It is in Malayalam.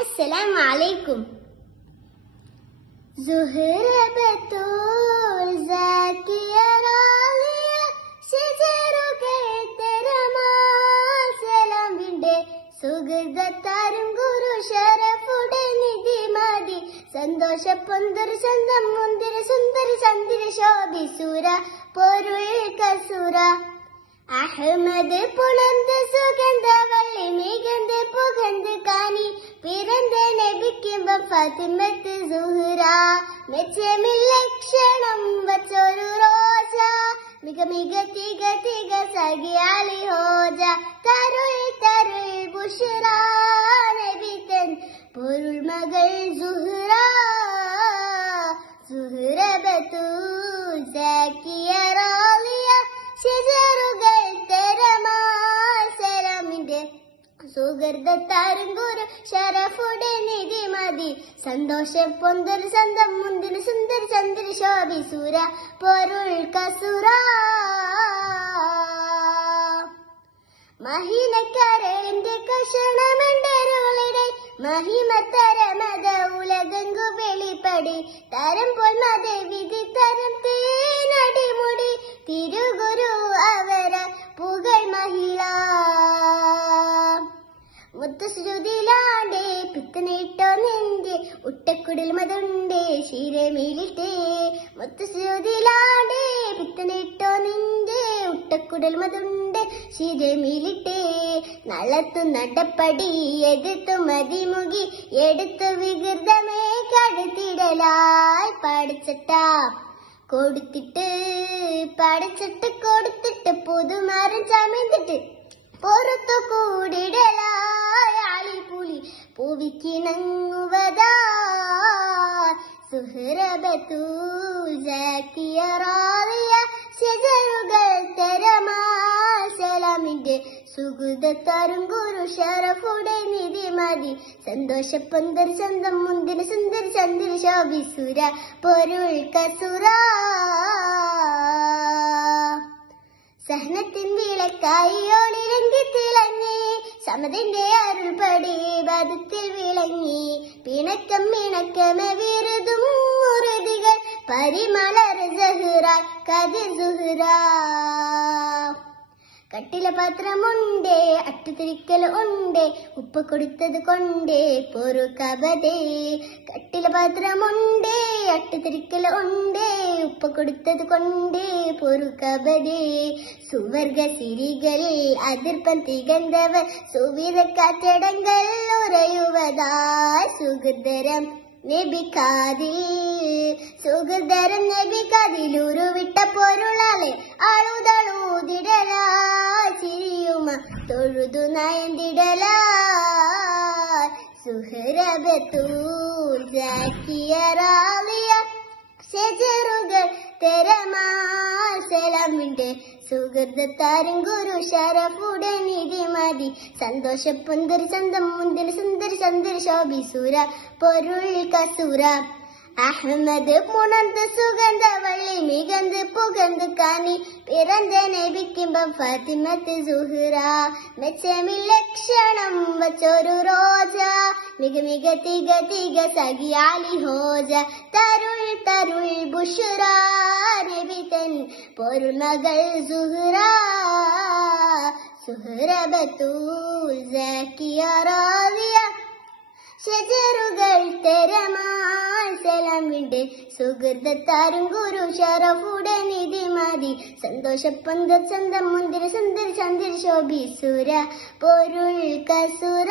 السلام عليكم زهرة بتول زاكي يا راغية شجرك എത്തരമാ സലാമിന്റെ സുഹൃതത്താരും ഗുരു ഷറഫുടെ നിധി മതി. സന്തോഷ പൊന്തൊരു സ്വന്തം മുന്തിര സുന്ദരി സന്തിര ശോഭിസുര പൊരുൾ കസുര. അഹമ്മദ് പുണർന്ന സുഗന്ധ ഫതിമത്ത് സുഹുര മെച്ചമില്ലക്ഷണം വച്ചൊരു റോജ മിക മിക തിക തിക സഖിയാലി സുഹൃതത്താരും ഗുരു ഷറഫുടെ നിധി മതി. സന്തോഷം പൊന്തൊരു സ്വന്തം മുന്തിന് സുന്ദര ചന്ദ്ര ശോഭി. സുര പൊരുൾ കസുര. മഹിനക്കരളിന്റെ കഷണമെണ്ടരുളിടെ മഹിമത്തരമത ഉലകങ്കു വെളിപ്പടി. തരം പോൽ മത വിധി മുത്തശ്രുതിലാണ്ടേ പിത്തനേട്ടോ നിന്റെ ഉട്ടക്കുടൽ മതുണ്ടേ ശീരമേലിട്ടേ മുത്തശ്രുതിലാണ്ടേ പിത്തനേട്ടോ നിന്റെ ഉട്ടക്കുടൽ മതുണ്ട് ശിരമേലിട്ടേ നളത്തു നടപ്പടി എതിർത്തു മതിമുകി എടുത്തു വികൃതമേ കടുത്തിടലായി പഠിച്ചിട്ടാ കൊടുത്തിട്ട് പഠിച്ചിട്ട് കൊടുത്തിട്ട് പുതുമാരൻ ചമയ്ത്തിട്ട് പുറത്തു കൂടിടലായി പുലി പൂവിക്കിണങ്ങുവതാ ഇളക്കായി ജാക്കിയ റാവിയ ശജറുകൾ തെരമാസലാമിന്റെ സുഗുതത്താരും ഗുരു ഷറഫുടെ നിധി മതി സന്തോഷ പന്തർ ചന്തം മുന്തിര സുന്ദര ചന്ദ്ര ശോഭിസുര പൊരുൾ കസുര. സഹനത്തിൻ വിളക്കായി ഒളിരങ്കി തിളങ്ങി സമതിന്റെ അരുൾപടി ബദത്തിൽ വിളങ്ങി പിണക്കം മിണക്കമ വിരുതും മുറുതികൾ പരിമലർ സഹുറായ് കതിർ സുഹുറ കട്ടില പാത്രമുണ്ടേ അട്ടുതിരിക്കൽ ഉണ്ടേ ഉപ്പ് കൊടുത്തത് കൊണ്ടേ പൊറുക്കബതേ കട്ടില പാത്രമുണ്ടേ അട്ടുതിരിക്കൽ ഉണ്ടേ ഉപ്പ് കൊടുത്തത് കൊണ്ടേ പൊറുക്കബതേ സുവർഗ സിരികളിൽ അതിർപ്പം തികന്തവർ സുവിര കാറ്റടങ്ങൾ ഉറയുവതായി സുഗന്ധരം നബിക്കാതിൽ സുഗതരം നബിക്കാതിൽ ഉരുവിട്ട പൊരുളാലെ അളുതളൂതിടലാ ചിരിയുമ തൊഴുതു നയന്തിടലാ സുഹരബത്തൂ ജാക്കിയ ചെറുകൾ ഷെജറുകൾ തെരമാസലമിന്റെ സുഹൃതത്താരും ഗുരു ഷറഫുടെ നിധി മതി. സന്തോഷ പുന്തരി ചന്തം മുന്തിരി സുന്ദരി ചന്ദ്ര ശോഭി സുര പൊരുൾ കസുര. அஹ்மது புணர்ந்து சுகந்த வள்ளி மிகந்து புகழ்ந்து காணி பிறந்த நெபிக்கிம்பம் ഫാത്തിമത്ത് സുഹ്റ. മെച്ചമി ലക്ഷണം വച്ചൊരു റോജ. മിക മിക തിക തിക സഖിയാലി ഹോജ. തരുൾ തരുൾ ബുഷുറ. നബിതൻ പൊരുൾ മകൾ സുഹ്റ. സുഹ്റ ബത്തൂൽ റാദിയ ഷജറുകൾ വിണ്ട് സുഹൃതത്താരും ഗുരു ഷറഫുടെ നിധി മതി. സന്തോഷ പന്ത ചന്തം മുന്തിര സുന്ദര ചന്ദ്ര ശോഭി സുര പൊരുൾ കസുര.